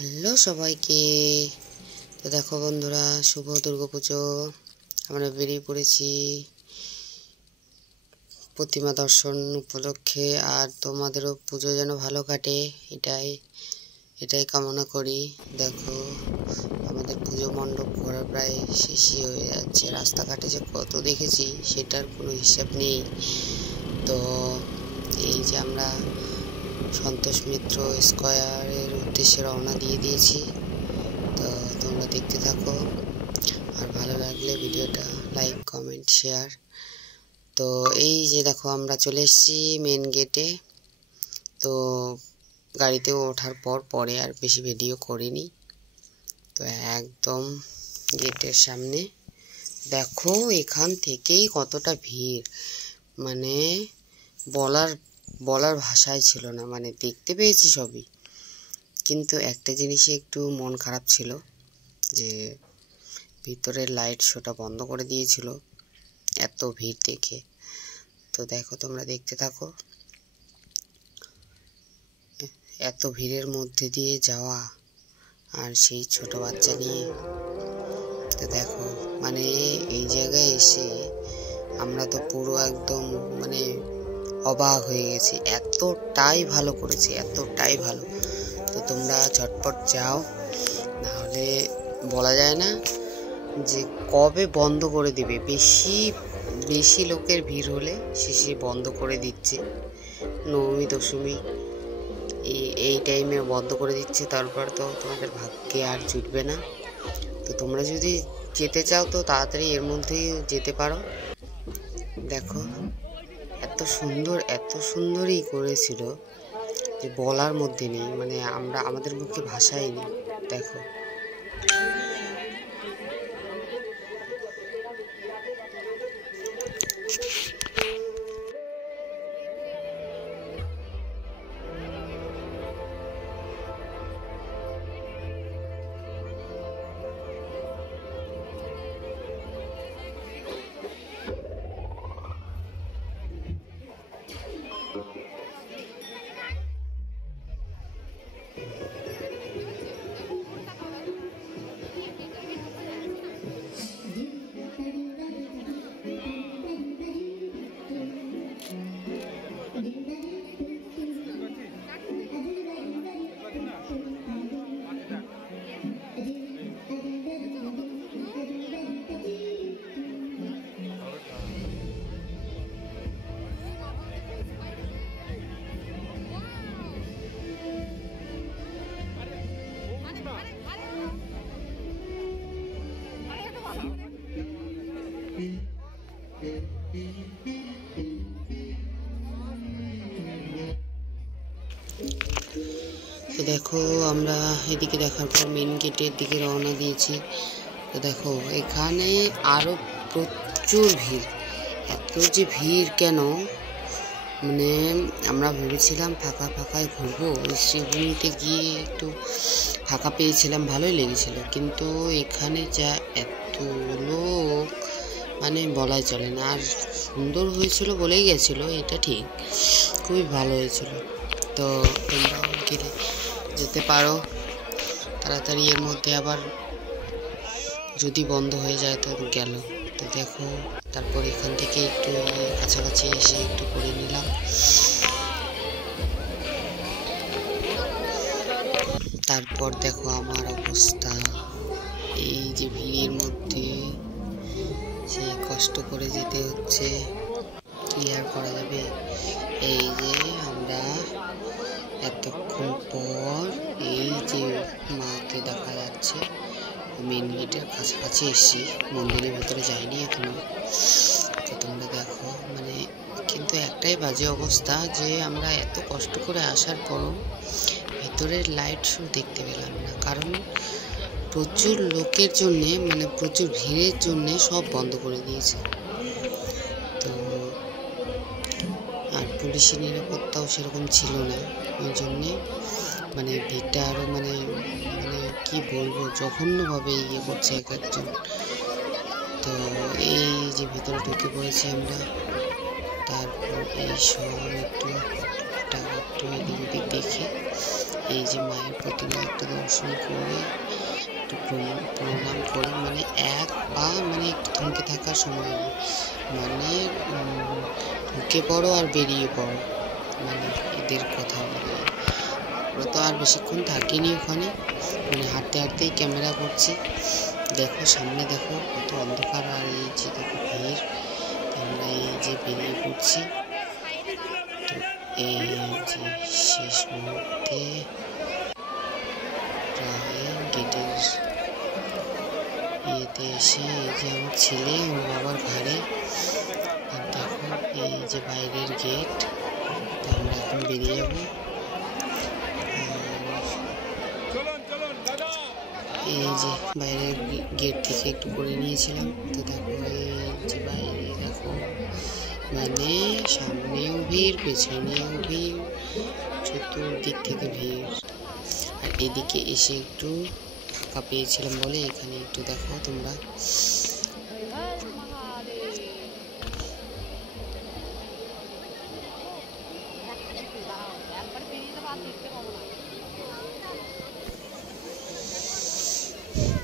Hello সবাইকে। তো দেখো বন্ধুরা, শুভ দুর্গাপুজো। আমরা বেরিয়ে পড়েছি প্রতিমা দর্শন উপলক্ষে। আর তোমাদেরও পুজো যেন ভালো কাটে, এটাই কামনা করি। দেখো আমাদের পুজো মণ্ডপ ঘোরা প্রায় শেষই হয়ে যাচ্ছে। রাস্তাঘাটে যে কত দেখেছি সেটার কোনো হিসাব নেই। তো এই যে আমরা সন্তোষ মিত্র স্কয়ারের উদ্দেশ্যে রওনা দিয়ে দিয়েছি। তো তোমরা দেখতে থাকো, আর ভালো লাগলে ভিডিওটা লাইক কমেন্ট শেয়ার। তো এই যে দেখো আমরা চলে এসেছি মেন গেটে। তো গাড়িতে ওঠার পরে আর বেশি ভিডিও করিনি। তো একদম গেটের সামনে দেখো, এখান থেকেই কতটা ভিড়, মানে বলার ভাষাই ছিল না। মানে দেখতে পেয়েছি সবই, কিন্তু একটা জিনিসে একটু মন খারাপ ছিল, যে ভিতরের লাইট শোটা বন্ধ করে দিয়েছিল এত ভিড় দেখে। তো দেখো তোমরা দেখতে থাকো, এত ভিড়ের মধ্যে দিয়ে যাওয়া, আর সেই ছোট বাচ্চা নিয়ে। তো দেখো মানে এই জায়গায় এসে আমরা তো পুরো একদম মানে অবাক হয়ে গেছি। এতটাই ভালো করেছে, এতটাই ভালো। তো তোমরা ঝটপট যাও, নাহলে বলা যায় না যে কবে বন্ধ করে দিবে। বেশি লোকের ভিড় হলে শেষে বন্ধ করে দিচ্ছে। নবমী দশমী এই টাইমে বন্ধ করে দিচ্ছে, তারপর তো তোমাদের ভাগ্যে আর জুটবে না। তো তোমরা যদি যেতে চাও তো তাড়াতাড়ি এর মধ্যেই যেতে পারো। দেখো এত সুন্দরই করেছিল যে বলার মধ্যে নেই, মানে আমাদের মুখে ভাষাই নেই। দেখো তো দেখো আমরা এদিকে দেখার পর মেন গেটের দিকে রওনা দিয়েছি। তো দেখো এখানে আরও প্রচুর ভিড়। এত যে ভিড় কেন, মানে আমরা ভেবেছিলাম ফাঁকায় ঘুরবো। ওই শ্রীভূমিতে গিয়ে একটু ফাঁকা পেয়েছিলাম, ভালোই লেগেছিল। কিন্তু এখানে যা এত লোক, মানে বলাই চলে না। আর সুন্দর হয়েছিল বলেই গেছিলো, এটা ঠিক, খুবই ভালো হয়েছিল। তো তোমরাও গেলে যেতে পারো তাড়াতাড়ি, এর মধ্যে আবার যদি বন্ধ হয়ে যায় তো গেল। তো দেখো তারপর এখান থেকে একটু কাছাকাছি এসে একটু করে নিলাম। তারপর দেখো আমার অবস্থা, এই যে ভিড়ের মধ্যে সেই কষ্ট করে যেতে হচ্ছে, কি আর করা যাবে। এই যে আমরা এতক্ষণ পর এই যে মাকে দেখা যাচ্ছে, মেন গেটের কাছাকাছি এসেছি, মন্দিরের ভেতরে যাইনি এখনো। তো তোমরা দেখো, মানে কিন্তু একটাই বাজে অবস্থা, যে আমরা এত কষ্ট করে আসার পরও ভেতরের লাইট শো দেখতে পেলাম না। কারণ প্রচুর লোকের জন্যে, মানে প্রচুর ভিড়ের জন্যে সব বন্ধ করে দিয়েছে। তো আর পুলিশি নিরাপত্তাও সেরকম ছিল না, ওই জন্যে মানে ভিড়টা আরও মানে কি বলবো, জঘন্যভাবে ইয়ে করছে এক একজন। তো এই যে ভিতরে ঢুকে পড়েছি আমরা। তারপর এই সব একটু টুকটাক একটু এদিক ওদিক দেখে এই যে মায়ের প্রতিমা একটু দর্শন করে একটু প্রণাম করে মানে এক পা মানে একটু থমকে থাকার সময় নেই, মানে ঢুকে পড়ো আর বেরিয়ে পড়ো, মানে এদের কথা বলে। ওরা তো আর বেশিক্ষণ থাকিনি ওখানে, মানে হাঁটতে হাঁটতেই ক্যামেরা করছি। দেখো সামনে দেখো কত অন্ধকার, আর এই যে দেখো ভিড়। আমরা এই যে বেরিয়ে পড়ছি, তো এই যে শেষ মুহূর্তে প্রায় গেটের ইয়েতে এসে এই যে আমার ছেলে আমার বাবার ঘাড়ে, আর দেখো এই যে বাইরের গেট। তো আমরা এখন বেরিয়ে যাবো। এই যে বাইরের গেট থেকে একটু করে নিয়েছিলাম। তো দেখো এই যে বাইরে দেখো, মানে সামনেও ভিড় পেছনেও ভিড়, চতুর্দিক থেকে ভিড়। আর এদিকে এসে একটু ফাঁকা পেয়েছিলাম বলে এখানে একটু দেখো তোমরা।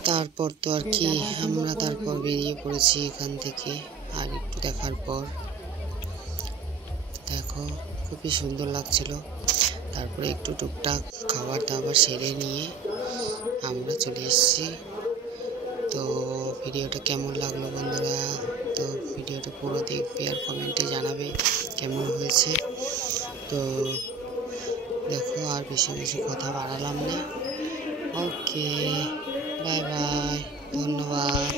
তারপর তো আর কি আমরা তারপর বেরিয়ে পড়েছি এখান থেকে। আর একটু দেখার পর দেখো খুবই সুন্দর লাগছিল। তারপরে একটু টুকটাক খাবার দাবার সেরে নিয়ে আমরা চলে এসেছি। তো ভিডিওটা কেমন লাগলো বন্ধুরা, তো ভিডিওটা পুরো দেখবে আর কমেন্টে জানাবে কেমন হয়েছে। তো দেখো আর বেশি বেশি কথা বাড়ালাম না। ওকে, বাই বাই, ধন্যবাদ।